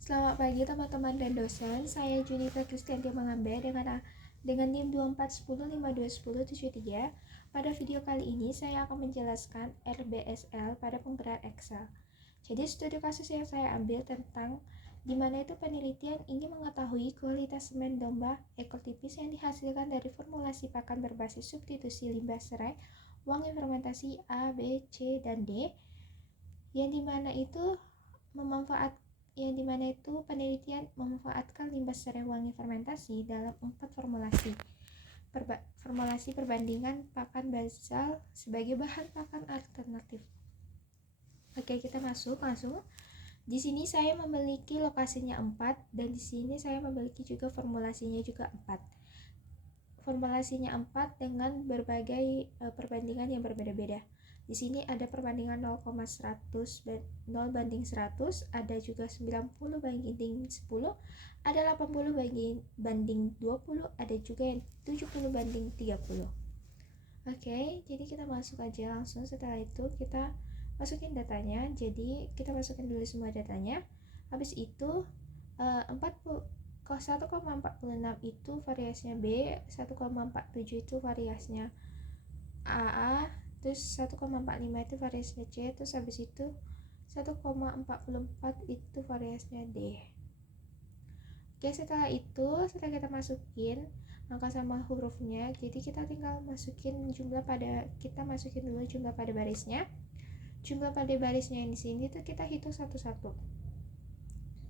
Selamat pagi teman-teman dan dosen, saya Junita Kristianti Mangambe dengan NIM 2410521073. Pada video kali ini saya akan menjelaskan RBSL pada penggerak Excel. Jadi studi kasus yang saya ambil tentang di mana itu penelitian ingin mengetahui kualitas semen domba ekor tipis yang dihasilkan dari formulasi pakan berbasis substitusi limbah serai, wangi fermentasi A, B, C, dan D, yang dimana itu penelitian memanfaatkan limbah serai wangi fermentasi dalam 4 formulasi perbandingan pakan basal sebagai bahan pakan alternatif. Oke, kita masuk langsung. Di sini saya memiliki lokasinya 4 dan di sini saya memiliki juga formulasinya juga 4. Formulasinya 4 dengan berbagai perbandingan yang berbeda-beda. Di sini ada perbandingan 0,100 banding 100, ada juga 90 banding 10, ada 80 banding 20, ada juga yang 70 banding 30. Oke, jadi kita masuk aja langsung. Setelah itu kita masukin datanya. Jadi kita masukin dulu semua datanya. Habis itu 1,46 itu variasinya B, 1,47 itu variasinya AA, terus 1,45 itu variasinya C, terus habis itu 1,44 itu variasinya D. Oke, setelah kita masukin angka sama hurufnya, jadi kita tinggal masukin dulu jumlah pada barisnya. Jumlah pada barisnya yang di sini tuh kita hitung satu-satu.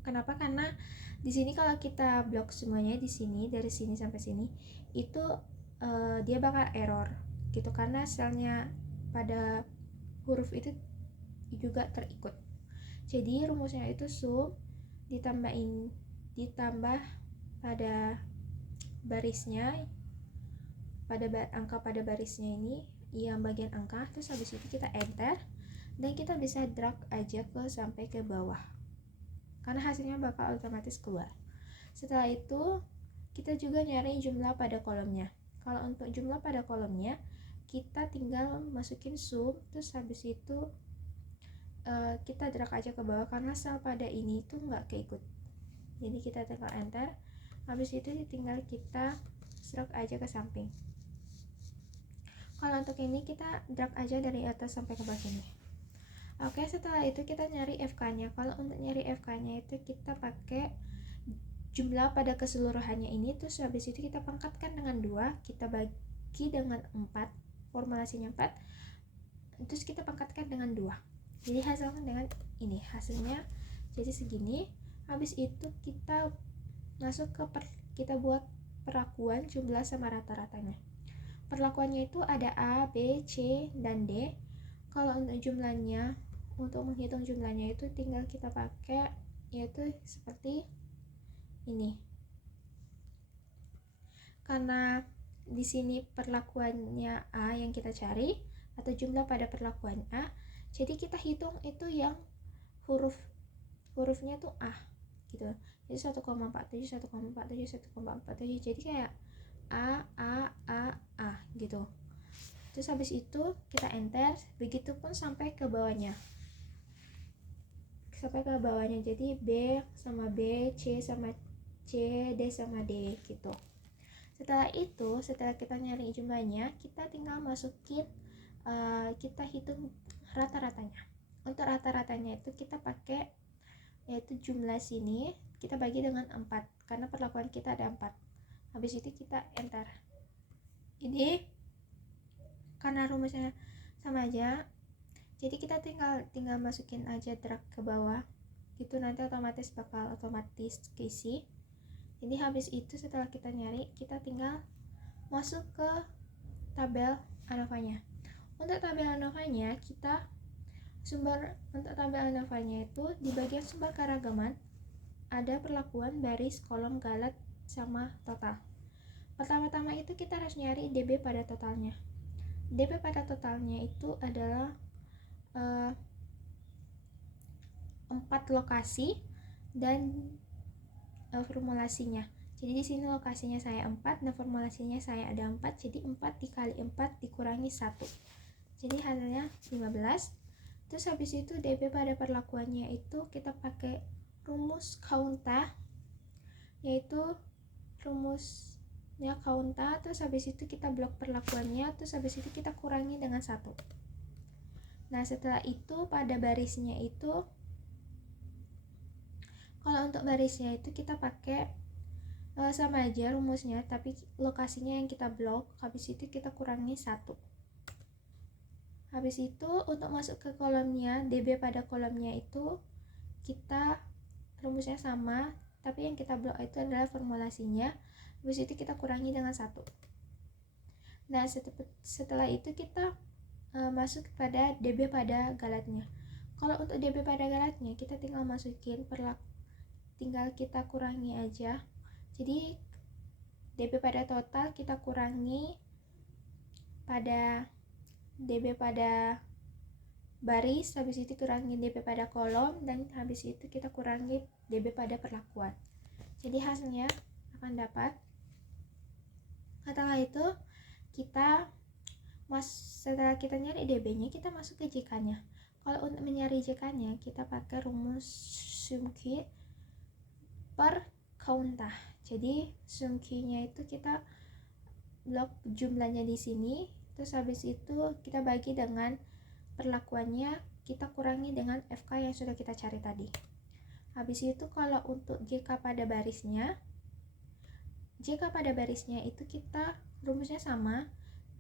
Kenapa? Karena di sini kalau kita blok semuanya di sini dari sini sampai sini itu dia bakal error gitu, karena selnya pada huruf itu juga terikut. Jadi rumusnya itu sum ditambah pada barisnya, angka pada barisnya ini yang bagian angka, terus habis itu kita enter dan kita bisa drag aja sampai ke bawah karena hasilnya bakal otomatis keluar. Setelah itu kita juga nyari jumlah pada kolomnya. Kalau untuk jumlah pada kolomnya kita tinggal masukin sum, terus habis itu kita drag aja ke bawah karena sel pada ini tuh nggak keikut. Jadi kita tinggal enter, habis itu tinggal kita drag aja ke samping. Kalau untuk ini kita drag aja dari atas sampai ke bawah sini. Oke, setelah itu kita nyari FK-nya. Kalau untuk nyari FK-nya itu kita pakai jumlah pada keseluruhannya ini, terus habis itu kita pangkatkan dengan 2, kita bagi dengan 4, formulasinya 4, terus kita pangkatkan dengan 2. Jadi hasilkan dengan ini, hasilnya jadi segini. Habis itu kita kita buat perlakuan jumlah sama rata-ratanya. Perlakuannya itu ada A, B, C, dan D. Kalau untuk menghitung jumlahnya itu tinggal kita pakai yaitu seperti ini. Karena di sini perlakuannya A yang kita cari atau jumlah pada perlakuan A, jadi kita hitung itu yang hurufnya tuh A gitu. Jadi 1,47 jadi kayak A gitu. Terus habis itu kita enter, begitupun sampai ke bawahnya. Jadi B sama B, C sama C, D sama D gitu. Setelah kita nyari jumlahnya, kita tinggal masukin kita hitung rata-ratanya. Untuk rata-ratanya itu kita pakai yaitu jumlah sini kita bagi dengan 4 karena perlakuan kita ada 4. Habis itu kita enter. Ini karena rumusnya sama aja, jadi kita tinggal masukin aja drag ke bawah gitu, nanti otomatis keisi. Jadi habis itu setelah kita nyari, kita tinggal masuk ke tabel ANOVA-nya. Untuk tabel ANOVA-nya itu di bagian sumber keragaman ada perlakuan baris, kolom, galat, sama total. Pertama-tama itu kita harus nyari DB pada totalnya. DB pada totalnya itu adalah 4 lokasi dan formulasinya. Jadi di sini lokasinya saya 4 dan formulasinya saya ada 4. Jadi 4 dikali 4 dikurangi 1. Jadi hasilnya 15. Terus habis itu DB pada perlakuannya itu kita pakai rumus kaunta, yaitu rumusnya kaunta, terus habis itu kita blok perlakuannya, terus habis itu kita kurangi dengan 1. Nah setelah itu pada barisnya itu, kalau untuk barisnya itu kita pakai sama aja rumusnya, tapi lokasinya yang kita blok, habis itu kita kurangi 1. Habis itu untuk masuk ke kolomnya, DB pada kolomnya itu kita rumusnya sama, tapi yang kita blok itu adalah formulasinya. Habis itu kita kurangi dengan 1. Nah setelah itu kita masuk pada DB pada galatnya. Kalau untuk DB pada galatnya kita tinggal masukin tinggal kita kurangi aja. Jadi DB pada total kita kurangi pada DB pada baris, habis itu kurangi DB pada kolom, dan habis itu kita kurangi DB pada perlakuan. Jadi hasilnya akan dapat, setelah itu kita setelah kita nyari DB-nya, kita masuk ke JK-nya. Kalau untuk mencari JK-nya kita pakai rumus sumki per kaunta. Jadi sumki-nya itu kita blok jumlahnya di sini, terus habis itu kita bagi dengan perlakuannya, kita kurangi dengan FK yang sudah kita cari tadi. Habis itu kalau untuk JK pada barisnya, itu kita rumusnya sama,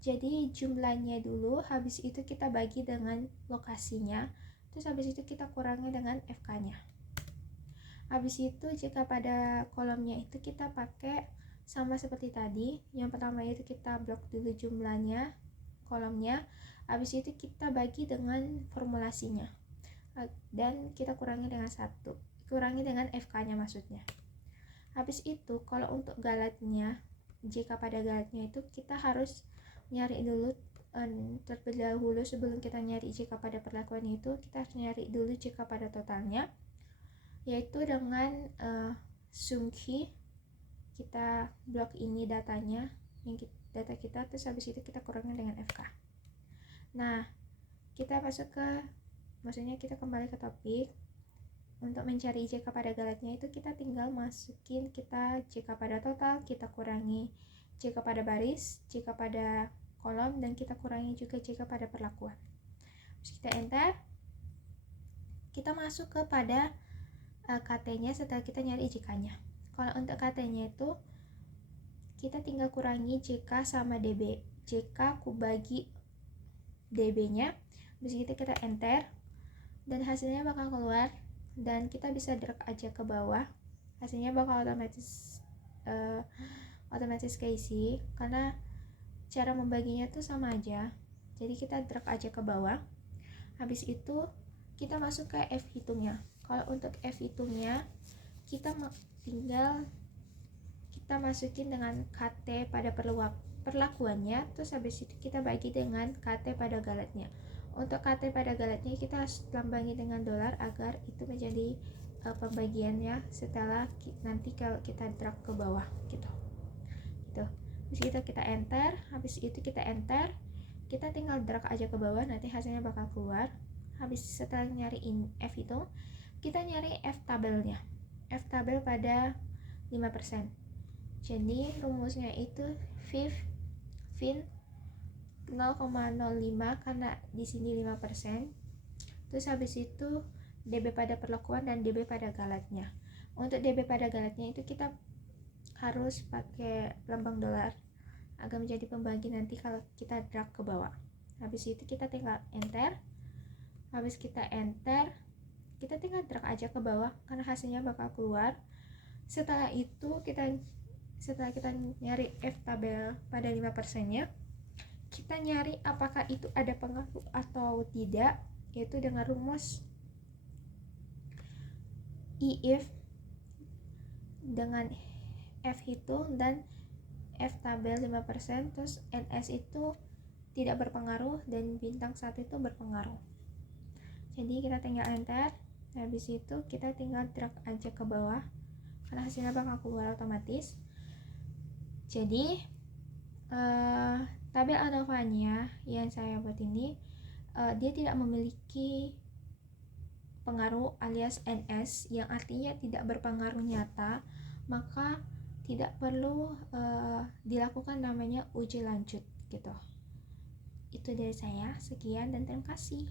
jadi jumlahnya dulu, habis itu kita bagi dengan lokasinya, terus habis itu kita kurangi dengan FK-nya. Habis itu JK pada kolomnya itu kita pakai sama seperti tadi. Yang pertama itu kita blok dulu jumlahnya, kolomnya, habis itu kita bagi dengan formulasinya, dan kita kurangi dengan 1, kurangi dengan FK-nya maksudnya. Habis itu kalau untuk galatnya, jika pada galatnya itu kita harus nyari dulu terlebih dahulu sebelum kita nyari jika pada perlakuan itu, kita harus nyari dulu jika pada totalnya, yaitu dengan sumki kita blok ini datanya, data kita, terus habis itu kita kurangi dengan FK. Nah kita kita kembali ke topik. Untuk mencari JK pada galatnya itu kita tinggal masukin kita JK pada total, kita kurangi JK pada baris, JK pada kolom, dan kita kurangi juga JK pada perlakuan. Terus kita enter, kita masuk kepada KT-nya setelah kita nyari JK-nya. Kalau untuk KT-nya itu kita tinggal kurangi JK sama DB, JK ku bagi DB-nya, terus kita enter, dan hasilnya bakal keluar, dan kita bisa drag aja ke bawah, hasilnya bakal otomatis keisi karena cara membaginya tuh sama aja. Jadi kita drag aja ke bawah, habis itu kita masuk ke F hitungnya. Kalau untuk F hitungnya kita tinggal kita masukin dengan KT pada perlakuannya, terus habis itu kita bagi dengan KT pada galatnya. Untuk KT pada galatnya kita harus lambangi dengan dolar agar itu menjadi pembagiannya setelah nanti kalau kita drag ke bawah gitu. Terus kita enter, habis itu kita enter, kita tinggal drag aja ke bawah, nanti hasilnya bakal keluar. Habis setelah nyariin F itu, kita nyari F tabelnya, F tabel pada 5%. Jadi rumusnya itu fin 0,05 karena di sini 5%. Terus habis itu DB pada perlakuan dan DB pada galatnya. Untuk DB pada galatnya itu kita harus pakai lambang dolar agar menjadi pembagi nanti kalau kita drag ke bawah. Habis itu kita tinggal enter. Habis kita enter, kita tinggal drag aja ke bawah karena hasilnya bakal keluar. Setelah itu setelah kita nyari F tabel pada 5%-nya, kita nyari apakah itu ada pengaruh atau tidak, yaitu dengan rumus if dengan F hitung dan F tabel 5%, terus NS itu tidak berpengaruh dan bintang 1 itu berpengaruh. Jadi kita tinggal enter, habis itu kita tinggal drag aja ke bawah karena hasilnya bakal keluar otomatis. Jadi tabel ANOVA-nya yang saya buat ini dia tidak memiliki pengaruh alias NS, yang artinya tidak berpengaruh nyata, maka tidak perlu dilakukan namanya uji lanjut gitu. Itu dari saya, sekian dan terima kasih.